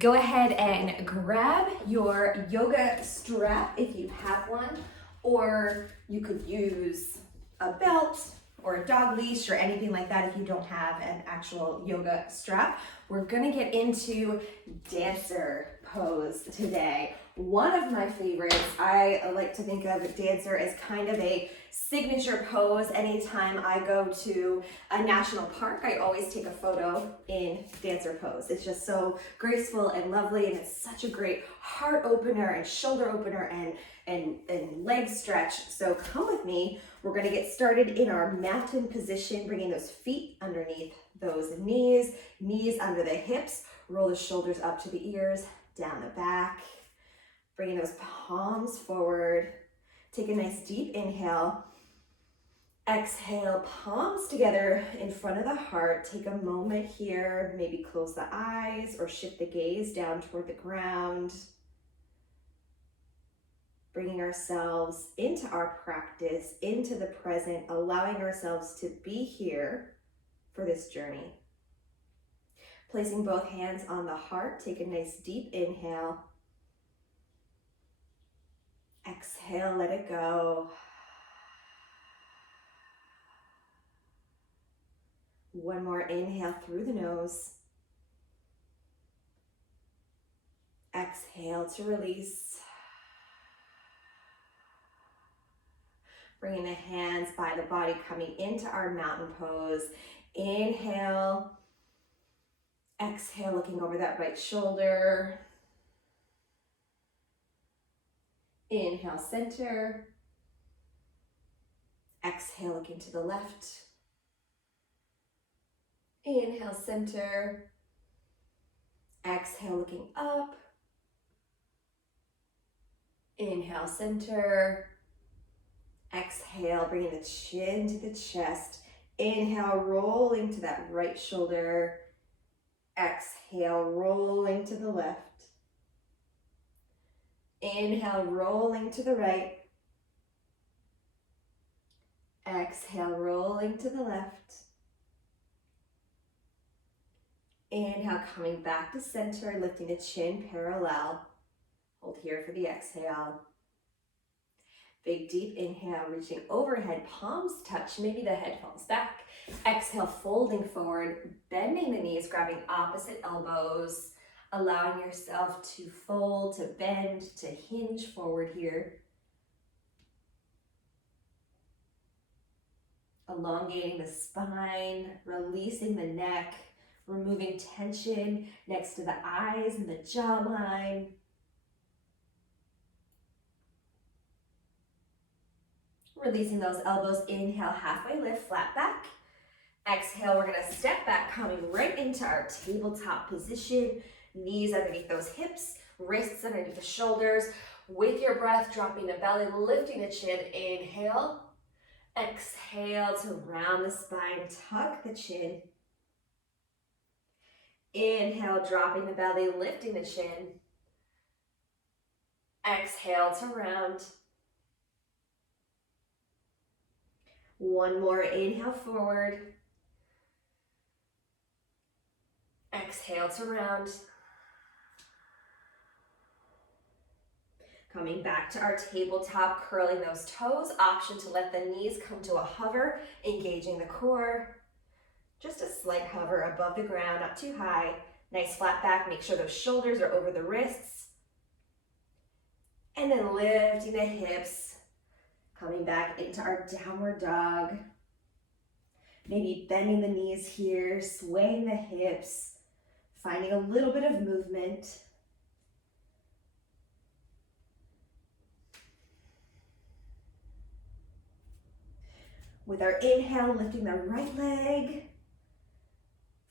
Go ahead and grab your yoga strap if you have one, or you could use a belt or a dog leash or anything like that if you don't have an actual yoga strap. We're gonna get into dancer pose today. One of my favorites, I like to think of dancer as kind of a signature pose. Anytime I go to a national park, I always take a photo in dancer pose. It's just so graceful and lovely, and it's such a great heart opener and shoulder opener and leg stretch. So come with me. We're gonna get started in our mountain position, bringing those feet underneath those knees, knees under the hips, roll the shoulders up to the ears, down the back, bringing those palms forward. Take a nice deep inhale. Exhale, palms together in front of the heart. Take a moment here, maybe close the eyes or shift the gaze down toward the ground. Bringing ourselves into our practice, into the present, allowing ourselves to be here for this journey. Placing both hands on the heart, take a nice deep inhale. Exhale, let it go. One more inhale through the nose. Exhale to release. Bringing the hands by the body, coming into our mountain pose. Inhale. Exhale, looking over that right shoulder. Inhale, center. Exhale, looking to the left. Inhale, center. Exhale, looking up. Inhale, center. Exhale, bringing the chin to the chest. Inhale, rolling to that right shoulder. Exhale, rolling to the left. Inhale, rolling to the right. Exhale, rolling to the left. Inhale, coming back to center, lifting the chin parallel. Hold here for the exhale. Big deep inhale, reaching overhead, palms touch, maybe the head falls back. Exhale, folding forward, bending the knees, grabbing opposite elbows, allowing yourself to fold, to bend, to hinge forward here. Elongating the spine, releasing the neck, removing tension next to the eyes and the jawline. Releasing those elbows, inhale, halfway lift, flat back. Exhale, we're gonna step back, coming right into our tabletop position. Knees underneath those hips, wrists underneath the shoulders. With your breath, dropping the belly, lifting the chin, inhale. Exhale to round the spine, tuck the chin. Inhale, dropping the belly, lifting the chin. Exhale to round. One more inhale forward. Exhale to round. Coming back to our tabletop, curling those toes. Option to let the knees come to a hover, engaging the core. Just a slight hover above the ground, not too high. Nice flat back, make sure those shoulders are over the wrists. And then lifting the hips, coming back into our downward dog. Maybe bending the knees here, swaying the hips, finding a little bit of movement. With our inhale, lifting the right leg,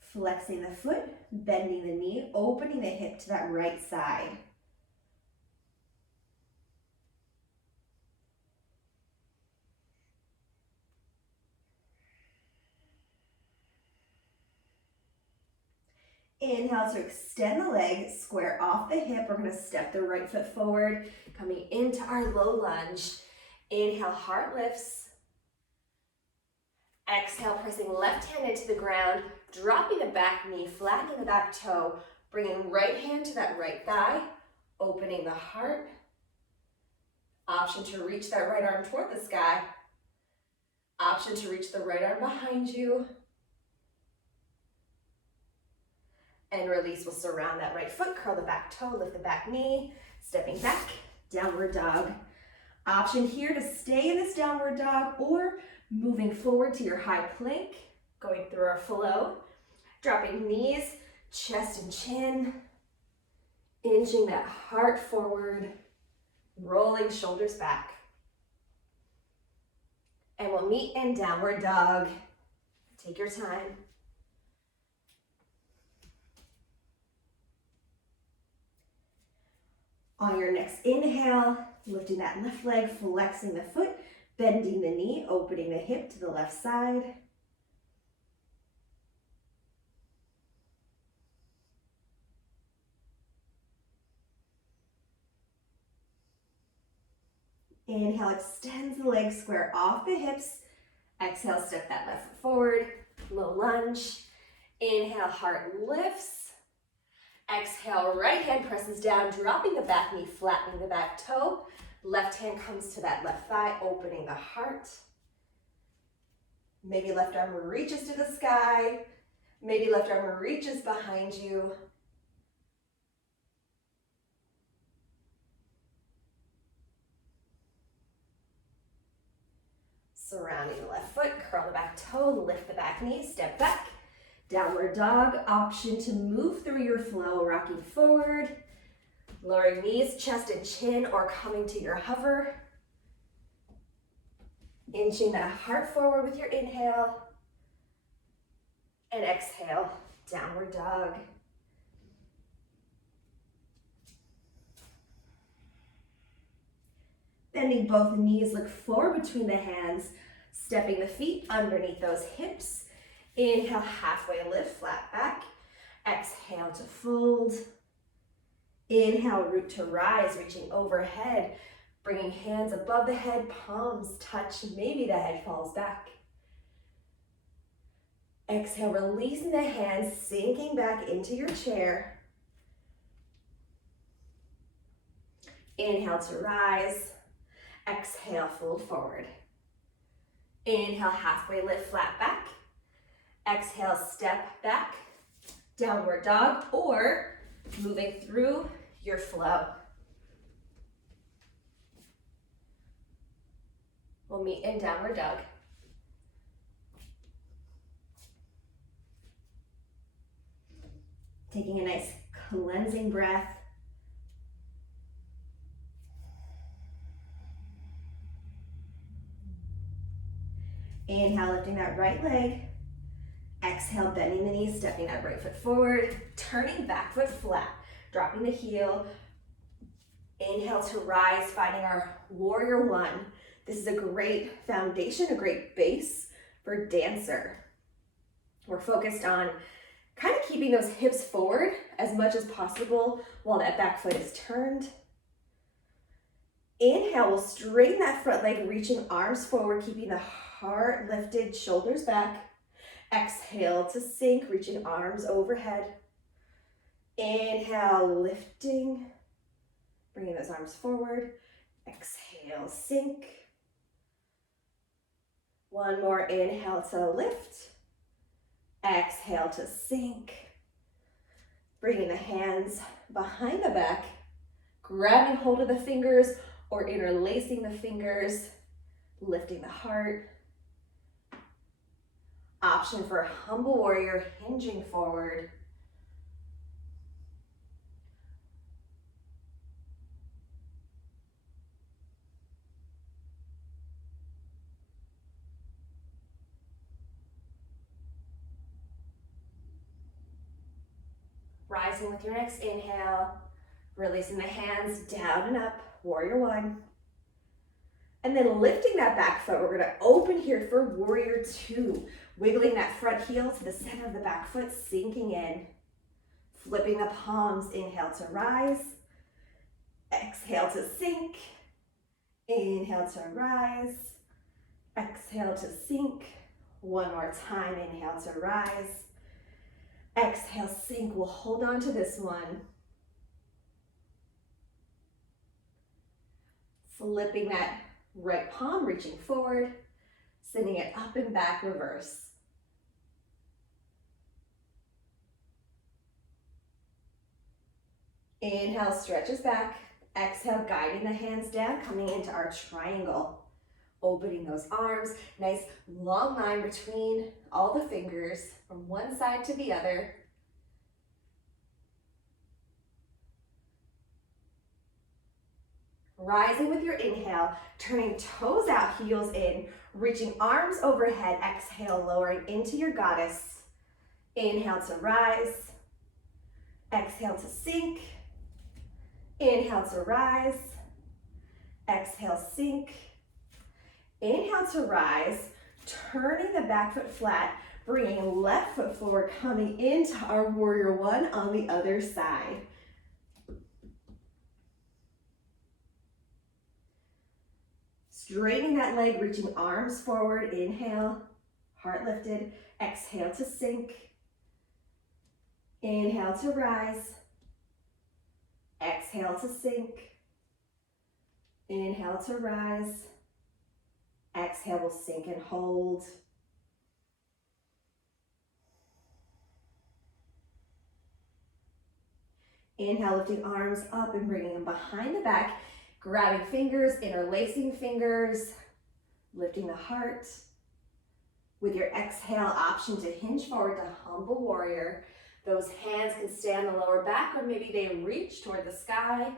flexing the foot, bending the knee, opening the hip to that right side. Inhale to extend the leg, square off the hip. We're gonna step the right foot forward, coming into our low lunge. Inhale, heart lifts. Exhale, pressing left hand into the ground, dropping the back knee, flattening the back toe, Bringing right hand to that right thigh, opening the heart. Option to reach that right arm toward the sky. Option to reach the right arm behind you. And release, we'll surround that right foot, curl the back toe, lift the back knee, stepping back, downward dog. Option here to stay in this downward dog or moving forward to your high plank, going through our flow, dropping knees, chest and chin, inching that heart forward, rolling shoulders back. And we'll meet in downward dog. Take your time. On your next inhale, lifting that left leg, flexing the foot, bending the knee, opening the hip to the left side. Inhale, extends the legs square off the hips. Exhale, step that left foot forward, low lunge. Inhale, heart lifts. Exhale, right hand presses down, dropping the back knee, flattening the back toe. Left hand comes to that left thigh, opening the heart. Maybe left arm reaches to the sky. Maybe left arm reaches behind you. Surrounding the left foot, curl the back toe, lift the back knee, step back. Downward dog, option to move through your flow, rocking forward, lowering knees, chest and chin, or coming to your hover. Inching that heart forward with your inhale, and exhale, downward dog. Bending both knees, look forward between the hands, stepping the feet underneath those hips. Inhale, halfway lift, flat back. Exhale to fold. Inhale, root to rise, reaching overhead, bringing hands above the head, palms touch, maybe the head falls back. Exhale, releasing the hands, sinking back into your chair. Inhale to rise. Exhale, fold forward. Inhale, halfway lift, flat back. Exhale, step back, downward dog, or moving through your flow. We'll meet in downward dog. Taking a nice cleansing breath. Inhale, lifting that right leg. Exhale, bending the knees, stepping that right foot forward, turning back foot flat, dropping the heel. Inhale to rise, finding our warrior one. This is a great foundation, a great base for dancer. We're focused on kind of keeping those hips forward as much as possible while that back foot is turned. Inhale, we'll straighten that front leg, reaching arms forward, keeping the heart lifted, shoulders back. Exhale to sink, reaching arms overhead. Inhale, lifting, bringing those arms forward. Exhale, sink. One more inhale to lift. Exhale to sink. Bringing the hands behind the back, grabbing hold of the fingers or interlacing the fingers, lifting the heart. Option for humble warrior, hinging forward. Rising with your next inhale, releasing the hands down and up, warrior one. And then lifting that back foot, we're gonna open here for warrior two. Wiggling that front heel to the center of the back foot, sinking in. Flipping the palms, inhale to rise. Exhale to sink. Inhale to rise. Exhale to sink. One more time, inhale to rise. Exhale, sink. We'll hold on to this one. Flipping that right palm, reaching forward, sending it up and back, reverse. Inhale, stretches back. Exhale, guiding the hands down, coming into our triangle. Opening those arms, nice long line between all the fingers from one side to the other. Rising with your inhale, turning toes out, heels in, reaching arms overhead. Exhale, lowering into your goddess. Inhale to rise. Exhale to sink. Inhale to rise. Exhale, sink. Inhale to rise, turning the back foot flat, bringing left foot forward, coming into our warrior one on the other side. Straightening that leg, reaching arms forward. Inhale, heart lifted. Exhale to sink. Inhale to rise. Exhale to sink. Inhale to rise. Exhale, we'll sink and hold. Inhale, lifting arms up and bringing them behind the back, grabbing fingers, interlacing fingers, lifting the heart. With your exhale, option to hinge forward to humble warrior. Those hands can stay on the lower back, or maybe they reach toward the sky.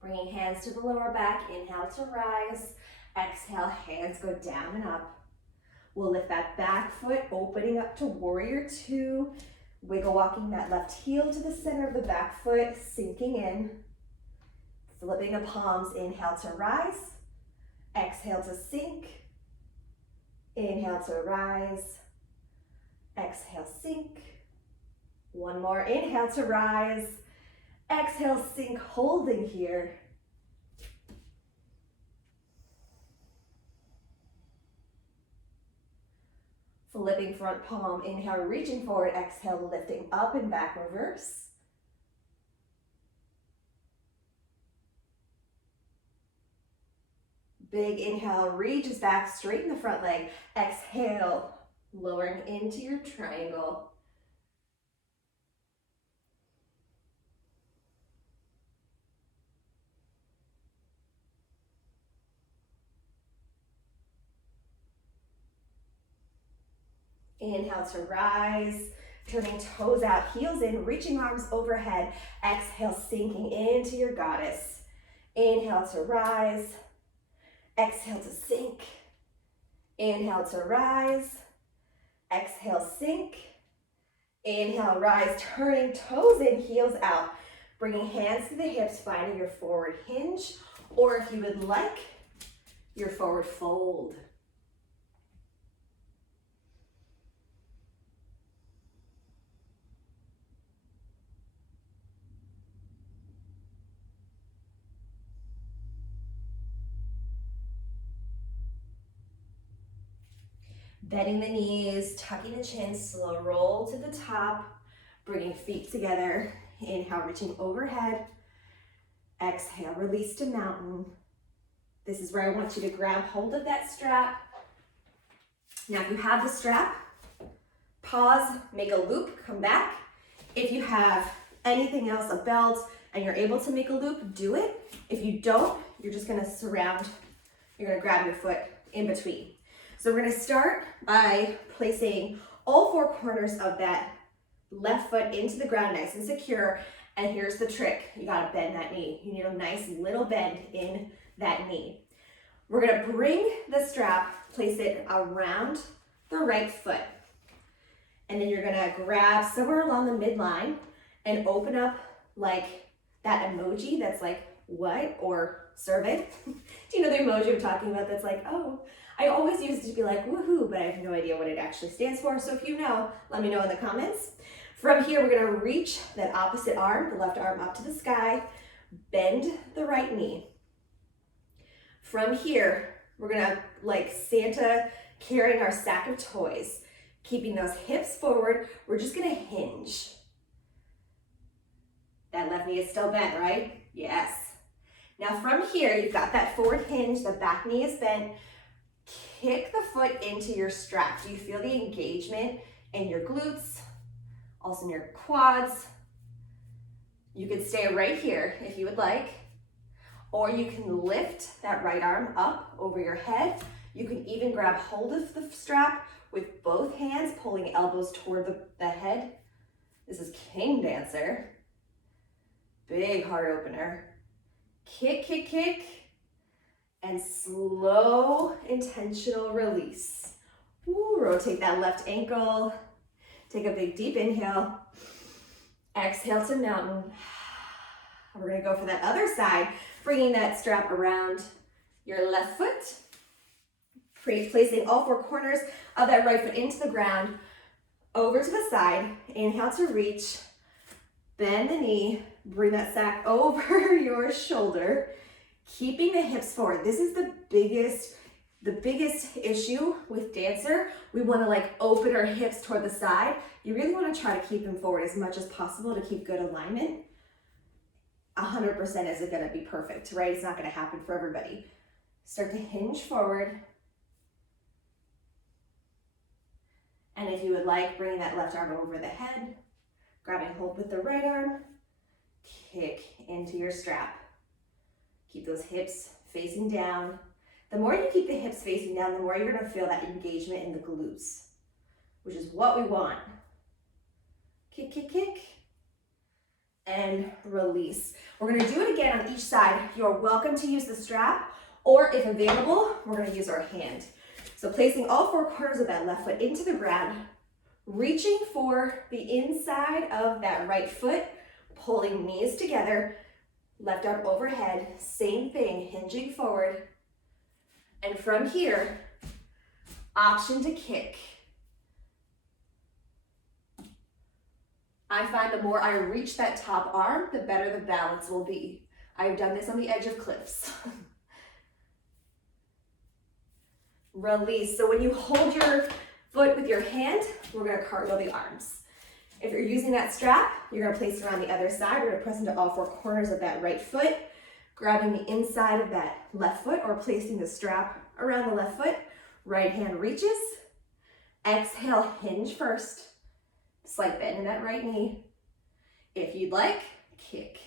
Bringing hands to the lower back, inhale to rise. Exhale, hands go down and up. We'll lift that back foot, opening up to warrior two. Wiggle walking that left heel to the center of the back foot, sinking in. Flipping the palms, inhale to rise. Exhale to sink. Inhale to rise. Exhale, sink. One more, inhale to rise. Exhale, sink, holding here. Flipping front palm, inhale, reaching forward. Exhale, lifting up and back, reverse. Big inhale, reaches back, straighten the front leg. Exhale, lowering into your triangle. Inhale to rise, turning toes out, heels in, reaching arms overhead. Exhale, sinking into your goddess. Inhale to rise. Exhale to sink. Inhale to rise. Exhale, sink. Inhale, rise, turning toes in, heels out. Bringing hands to the hips, finding your forward hinge, or if you would like, your forward fold. Bending the knees, tucking the chin, slow roll to the top, bringing feet together. Inhale, reaching overhead. Exhale, release to mountain. This is where I want you to grab hold of that strap. Now, if you have the strap, pause, make a loop, come back. If you have anything else, a belt, and you're able to make a loop, do it. If you don't, you're just gonna surround, you're gonna grab your foot in between. So we're gonna start by placing all four corners of that left foot into the ground nice and secure. And here's the trick. You gotta bend that knee. You need a nice little bend in that knee. We're gonna bring the strap, place it around the right foot. And then you're gonna grab somewhere along the midline and open up like that emoji that's like, what? Or servant. Do you know the emoji I'm talking about that's like, oh, I always used to be like, woohoo, but I have no idea what it actually stands for. So if you know, let me know in the comments. From here, we're gonna reach that opposite arm, the left arm up to the sky, bend the right knee. From here, we're gonna, like Santa carrying our sack of toys, keeping those hips forward, we're just gonna hinge. That left knee is still bent, right? Yes. Now from here, you've got that forward hinge, the back knee is bent. Kick the foot into your strap. Do you feel the engagement in your glutes, also in your quads? You could stay right here if you would like, or you can lift that right arm up over your head. You can even grab hold of the strap with both hands, pulling elbows toward the head. This is King Dancer. Big heart opener. Kick, kick, kick, and slow, intentional release. Woo, rotate that left ankle. Take a big, deep inhale. Exhale to mountain. We're gonna go for that other side, bringing that strap around your left foot. Placing all four corners of that right foot into the ground, over to the side. Inhale to reach. Bend the knee, bring that sack over your shoulder, keeping the hips forward. This is the biggest issue with Dancer. We want to like open our hips toward the side. You really want to try to keep them forward as much as possible to keep good alignment. 100% isn't going to be perfect, right? It's not going to happen for everybody. Start to hinge forward. And if you would like, bringing that left arm over the head, grabbing hold with the right arm, kick into your strap. Keep those hips facing down. The more you keep the hips facing down, the more you're gonna feel that engagement in the glutes, which is what we want. Kick, kick, kick, and release. We're gonna do it again on each side. You're welcome to use the strap, or if available, we're gonna use our hand. So placing all four corners of that left foot into the ground, reaching for the inside of that right foot, pulling knees together, left arm overhead, same thing, hinging forward. And from here, option to kick. I find the more I reach that top arm, the better the balance will be. I've done this on the edge of cliffs. Release. So when you hold your foot with your hand, we're gonna cartwheel the arms. If you're using that strap, you're gonna place it around the other side. We're gonna press into all four corners of that right foot, grabbing the inside of that left foot or placing the strap around the left foot. Right hand reaches. Exhale, hinge first. Slight bend in that right knee. If you'd like, kick.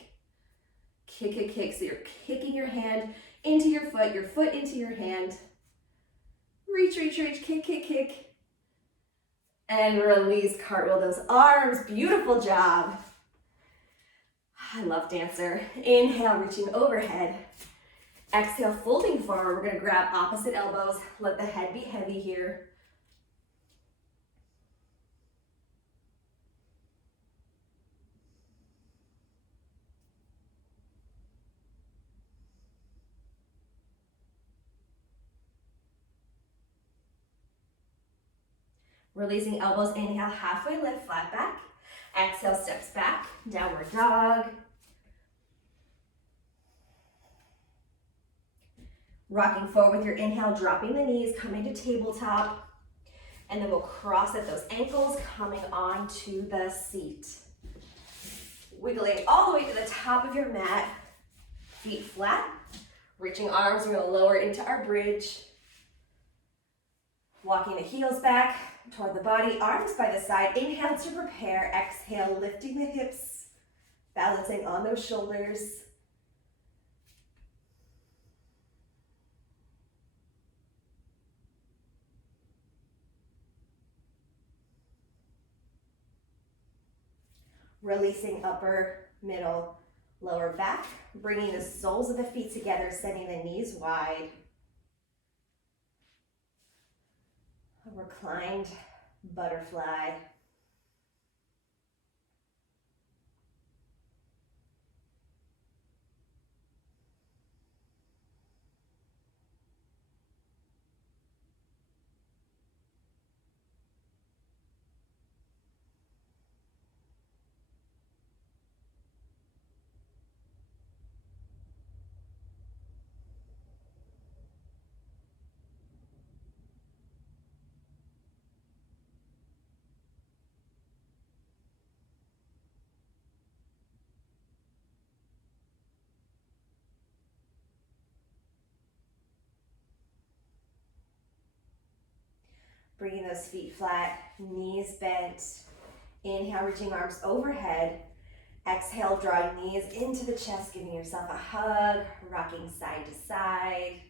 Kick, kick, kick. So you're kicking your hand into your foot into your hand. Reach, reach, reach, kick, kick, kick. And release, cartwheel those arms. Beautiful job. I love Dancer. Inhale, reaching overhead. Exhale, folding forward. We're gonna grab opposite elbows. Let the head be heavy here. Releasing elbows, inhale, halfway lift, flat back. Exhale, steps back, downward dog. Rocking forward with your inhale, dropping the knees, coming to tabletop. And then we'll cross at those ankles, coming onto the seat. Wiggling all the way to the top of your mat, feet flat. Reaching arms, we're gonna lower into our bridge. Walking the heels back toward the body, arms by the side. Inhale to prepare. Exhale, lifting the hips, balancing on those shoulders. Releasing upper, middle, lower back. Bringing the soles of the feet together, sending the knees wide. A reclined butterfly. Bringing those feet flat, knees bent. Inhale, reaching arms overhead. Exhale, drawing knees into the chest, giving yourself a hug, rocking side to side.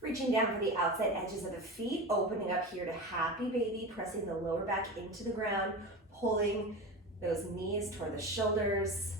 Reaching down for the outside edges of the feet, opening up here to happy baby, pressing the lower back into the ground, pulling those knees toward the shoulders.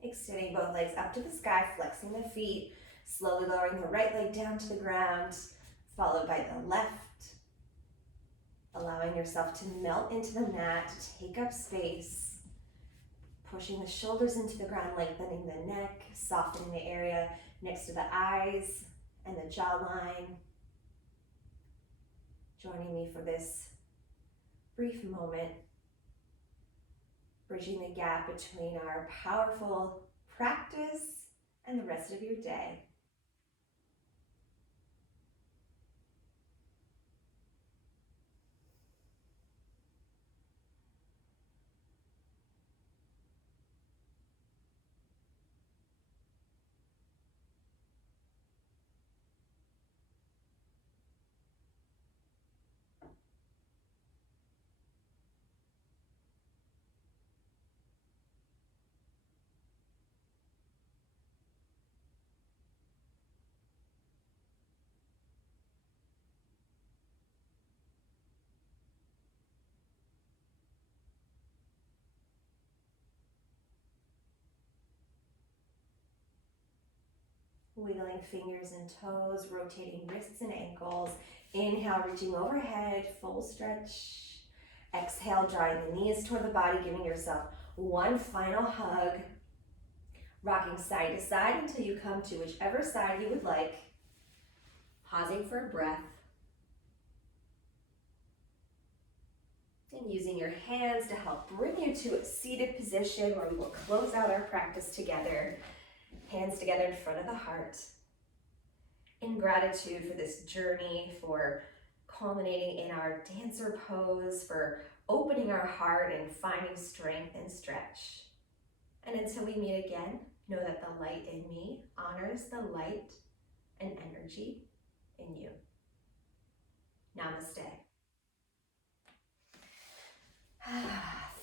Extending both legs up to the sky, flexing the feet, slowly lowering the right leg down to the ground, followed by the left. Allowing yourself to melt into the mat, to take up space. Pushing the shoulders into the ground, lengthening the neck, softening the area next to the eyes and the jawline. Joining me for this brief moment, bridging the gap between our powerful practice and the rest of your day. Wiggling fingers and toes, rotating wrists and ankles. Inhale, reaching overhead, full stretch. Exhale, drawing the knees toward the body, giving yourself one final hug. Rocking side to side until you come to whichever side you would like. Pausing for a breath. And using your hands to help bring you to a seated position where we will close out our practice together. Hands together in front of the heart. In gratitude for this journey, for culminating in our dancer pose, for opening our heart and finding strength and stretch. And until we meet again, know that the light in me honors the light and energy in you. Namaste.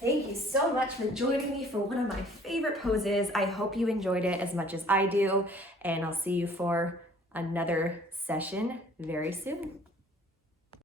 Thank you so much for joining me for one of my favorite poses. I hope you enjoyed it as much as I do, and I'll see you for another session very soon.